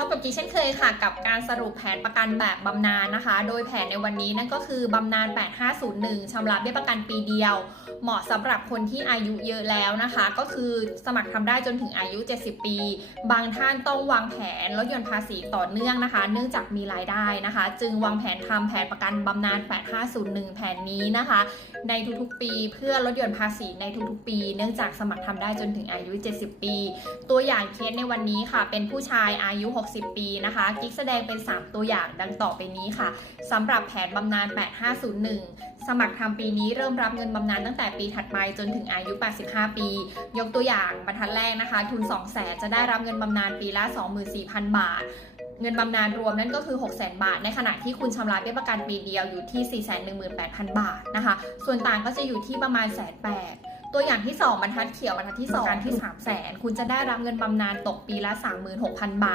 พบกับกิ๊กเช่นเคยค่ะกับการสรุปแผนประกันแบบบำนาญนะคะ โดยแผนในวันนี้นั่นก็คือบำนาญ 8501ชำระเบี้ยประกันปีเดียว เหมาะสำหรับคนที่อายุเยอะแล้วนะคะ ก็คือสมัครทำได้จนถึงอายุ 70 ปี บางท่านต้องวางแผนลดหย่อนภาษีต่อเนื่องนะคะ เนื่องจากมีรายได้นะคะ จึงวางแผนทำแผนประกันบำนาญ 8501 แผนนี้นะคะ ในทุกๆปีเพื่อลดหย่อนภาษีในทุกๆ ปี เนื่องจากสมัครทำได้จนถึงอายุ 70 ปี ตัวอย่างเคสในวันนี้ค่ะ เป็นผู้ชายอายุ 6 60 ปีนะคะกิ๊กแสดงเป็น 3 ตัวอย่างดังต่อไปนี้ค่ะสำหรับแผนบำนาญ 8501 สมัครทำปีนี้เริ่มรับเงินบำนาญตั้งแต่ปีถัดไปจนถึงอายุ 85 ปี ยกตัวอย่างบรรทัดแรกนะคะ ทุน 2 0 0 0 0 0จะได้รับเงินบำนาญปีละ 24,000 บาทเงินบำนาญรวมนั่นก็คือ600,000 บาท ในขณะที่คุณชำระเบี้ยประกันปีเดียวอยู่ที่ 418,000 บาทนะคะ ส่วนต่างก็จะอยู่ที่ประมาณแสนแปดตัวอย่างที่ 2 บรรทัดเขียวบรรทัดที่2การที่ 3 0 0 0 0 0 คุณจะได้รับเงินบำนาญตกปีละ 36,000 บาท